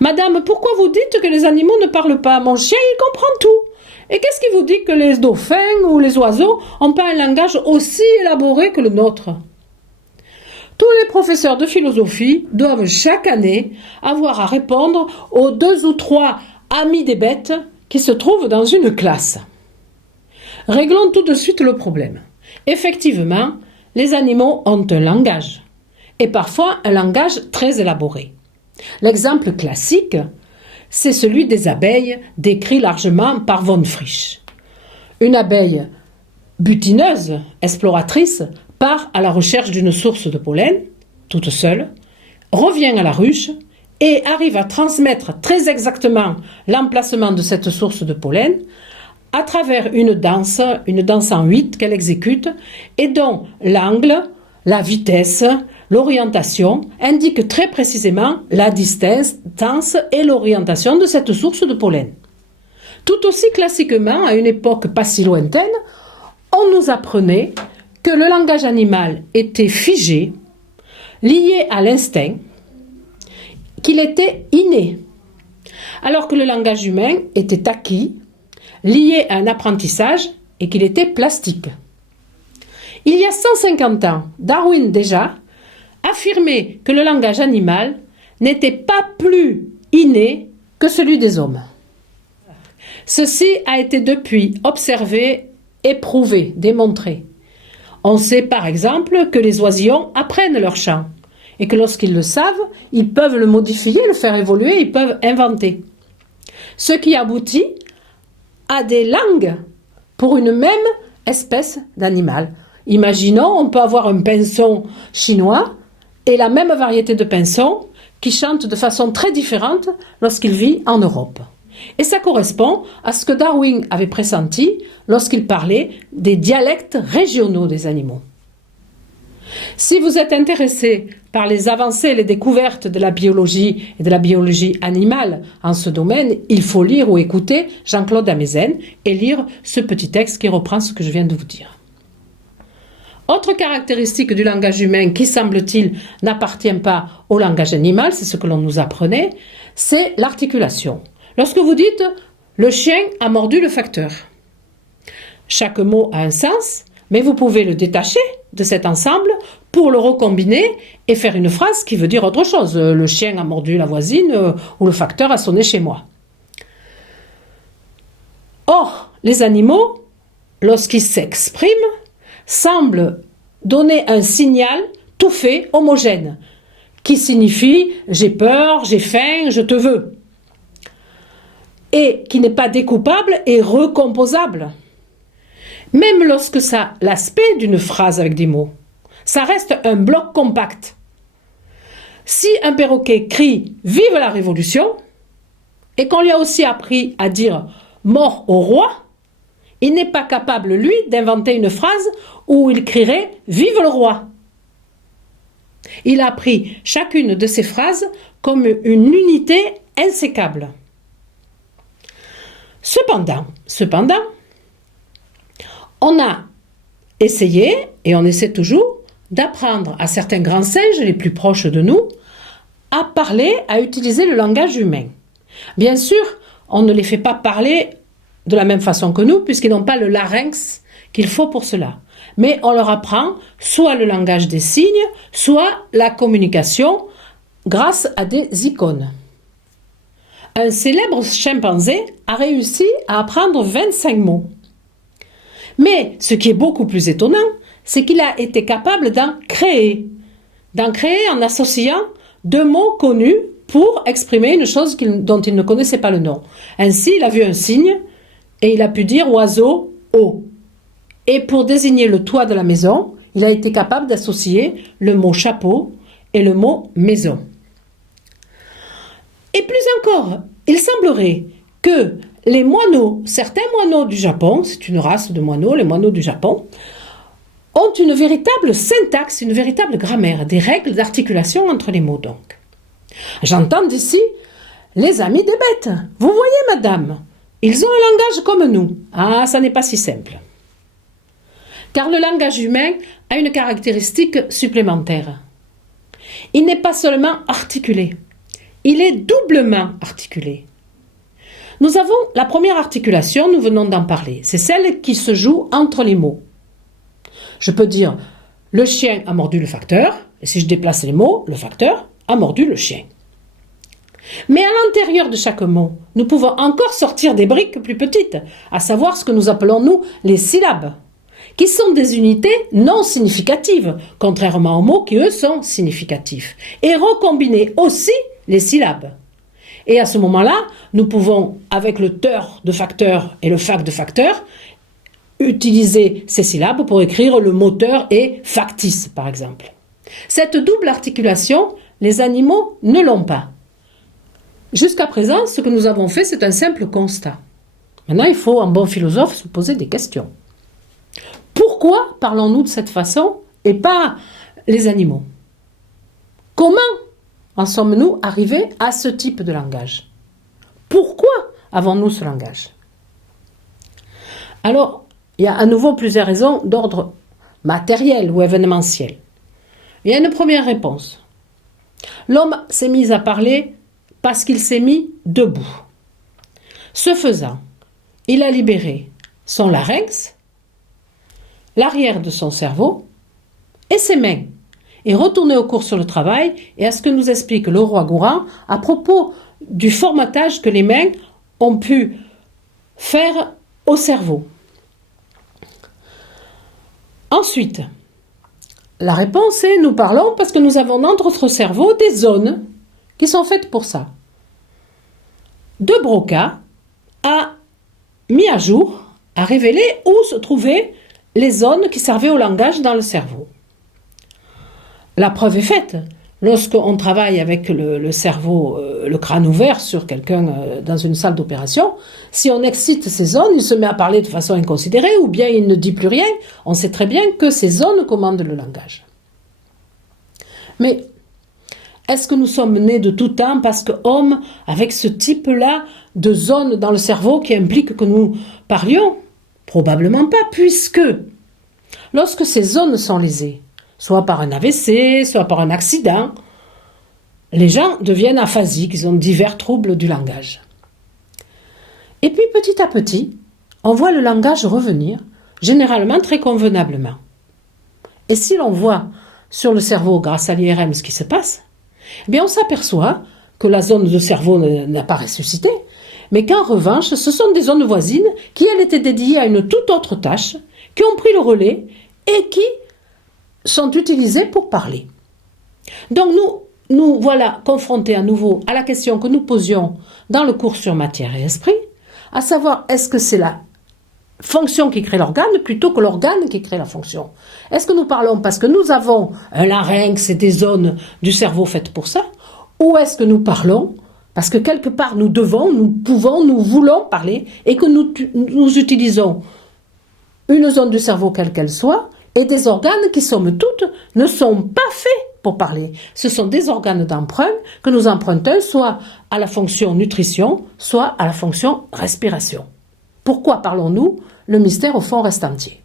Madame, pourquoi vous dites que les animaux ne parlent pas? Mon chien, il comprend tout. Et qu'est-ce qui vous dit que les dauphins ou les oiseaux n'ont pas un langage aussi élaboré que le nôtre? Tous les professeurs de philosophie doivent chaque année avoir à répondre aux 2 ou 3 amis des bêtes qui se trouvent dans une classe. Réglons tout de suite le problème. Effectivement, les animaux ont un langage, et parfois un langage très élaboré. L'exemple classique, c'est celui des abeilles, décrit largement par von Frisch. Une abeille butineuse, exploratrice, part à la recherche d'une source de pollen, toute seule, revient à la ruche et arrive à transmettre très exactement l'emplacement de cette source de pollen à travers une danse en 8 qu'elle exécute et dont l'angle, la vitesse, l'orientation indiquent très précisément la distance et l'orientation de cette source de pollen. Tout aussi classiquement, à une époque pas si lointaine, on nous apprenait que le langage animal était figé, lié à l'instinct, qu'il était inné, alors que le langage humain était acquis, lié à un apprentissage et qu'il était plastique. Il y a 150 ans, Darwin déjà affirmait que le langage animal n'était pas plus inné que celui des hommes. Ceci a été depuis observé, éprouvé, démontré. On sait par exemple que les oisillons apprennent leur chant et que lorsqu'ils le savent, ils peuvent le modifier, le faire évoluer, ils peuvent inventer. Ce qui aboutit à des langues pour une même espèce d'animal. Imaginons, on peut avoir un pinson chinois et la même variété de pinsons qui chante de façon très différente lorsqu'il vit en Europe. Et ça correspond à ce que Darwin avait pressenti lorsqu'il parlait des dialectes régionaux des animaux. Si vous êtes intéressé par les avancées et les découvertes de la biologie et de la biologie animale en ce domaine, il faut lire ou écouter Jean-Claude Amezen et lire ce petit texte qui reprend ce que je viens de vous dire. Autre caractéristique du langage humain qui, semble-t-il, n'appartient pas au langage animal, c'est ce que l'on nous apprenait, c'est l'articulation. Lorsque vous dites « le chien a mordu le facteur », chaque mot a un sens, mais vous pouvez le détacher de cet ensemble pour le recombiner et faire une phrase qui veut dire autre chose. Le chien a mordu la voisine ou le facteur a sonné chez moi. Or, les animaux, lorsqu'ils s'expriment, semblent donner un signal tout fait, homogène, qui signifie « j'ai peur, j'ai faim, je te veux », et qui n'est pas découpable et recomposable. Même lorsque ça a l'aspect d'une phrase avec des mots, ça reste un bloc compact. Si un perroquet crie « Vive la Révolution » et qu'on lui a aussi appris à dire « Mort au roi », il n'est pas capable, lui, d'inventer une phrase où il crierait « Vive le roi ». Il a appris chacune de ces phrases comme une unité insécable. Cependant, on a essayé, et on essaie toujours, d'apprendre à certains grands singes, les plus proches de nous, à parler, à utiliser le langage humain. Bien sûr, on ne les fait pas parler de la même façon que nous, puisqu'ils n'ont pas le larynx qu'il faut pour cela. Mais on leur apprend soit le langage des signes, soit la communication grâce à des icônes. Un célèbre chimpanzé a réussi à apprendre 25 mots. Mais ce qui est beaucoup plus étonnant, c'est qu'il a été capable d'en créer en associant 2 mots connus pour exprimer une chose dont il ne connaissait pas le nom. Ainsi, il a vu un signe et il a pu dire oiseau, eau. Et pour désigner le toit de la maison, il a été capable d'associer le mot chapeau et le mot maison. Et plus encore, il semblerait que les moineaux, certains moineaux du Japon, c'est une race de moineaux, les moineaux du Japon, ont une véritable syntaxe, une véritable grammaire, des règles d'articulation entre les mots donc. J'entends d'ici les amis des bêtes. Vous voyez, madame, ils ont un langage comme nous. Ah, ça n'est pas si simple. Car le langage humain a une caractéristique supplémentaire. Il n'est pas seulement articulé, il est doublement articulé. Nous avons la première articulation, nous venons d'en parler, c'est celle qui se joue entre les mots. Je peux dire « le chien a mordu le facteur », et si je déplace les mots, le facteur a mordu le chien. Mais à l'intérieur de chaque mot, nous pouvons encore sortir des briques plus petites, à savoir ce que nous appelons, nous, les syllabes, qui sont des unités non significatives, contrairement aux mots qui, eux, sont significatifs, et recombiner aussi les syllabes. Et à ce moment-là, nous pouvons, avec le teur de facteur et le fac de facteur, utiliser ces syllabes pour écrire le moteur et factice, par exemple. Cette double articulation, les animaux ne l'ont pas. Jusqu'à présent, ce que nous avons fait, c'est un simple constat. Maintenant, il faut, en bon philosophe, se poser des questions. Pourquoi parlons-nous de cette façon et pas les animaux? Comment en sommes-nous arrivés à ce type de langage? Pourquoi avons-nous ce langage? Alors, il y a à nouveau plusieurs raisons d'ordre matériel ou événementiel. Il y a une première réponse. L'homme s'est mis à parler parce qu'il s'est mis debout. Ce faisant, il a libéré son larynx, l'arrière de son cerveau et ses mains, et retourné au cours sur le travail et à ce que nous explique le roi Gourand à propos du formatage que les mains ont pu faire au cerveau. Ensuite, la réponse est, nous parlons parce que nous avons dans notre cerveau des zones qui sont faites pour ça. De Broca a mis à jour, a révélé où se trouvaient les zones qui servaient au langage dans le cerveau. La preuve est faite. Lorsqu'on travaille avec le cerveau, le crâne ouvert sur quelqu'un dans une salle d'opération, si on excite ces zones, il se met à parler de façon inconsidérée ou bien il ne dit plus rien. On sait très bien que ces zones commandent le langage. Mais est-ce que nous sommes nés de tout temps parce que hommes, avec ce type-là de zones dans le cerveau qui implique que nous parlions? Probablement pas, puisque lorsque ces zones sont lésées, soit par un AVC, soit par un accident, les gens deviennent aphasiques, ils ont divers troubles du langage. Et puis petit à petit, on voit le langage revenir, généralement très convenablement. Et si l'on voit sur le cerveau, grâce à l'IRM, ce qui se passe, eh bien on s'aperçoit que la zone de cerveau n'a pas ressuscité, mais qu'en revanche, ce sont des zones voisines qui, elles, étaient dédiées à une toute autre tâche, qui ont pris le relais et qui sont utilisées pour parler. Donc nous voilà confrontés à nouveau à la question que nous posions dans le cours sur matière et esprit, à savoir est-ce que c'est la fonction qui crée l'organe plutôt que l'organe qui crée la fonction? Est-ce que nous parlons parce que nous avons un larynx et des zones du cerveau faites pour ça? Ou est-ce que nous parlons parce que quelque part nous devons, nous pouvons, nous voulons parler et que nous utilisons une zone du cerveau quelle qu'elle soit et des organes qui, somme toute, ne sont pas faits pour parler. Ce sont des organes d'emprunt que nous empruntons soit à la fonction nutrition, soit à la fonction respiration. Pourquoi parlons-nous? Le mystère au fond reste entier.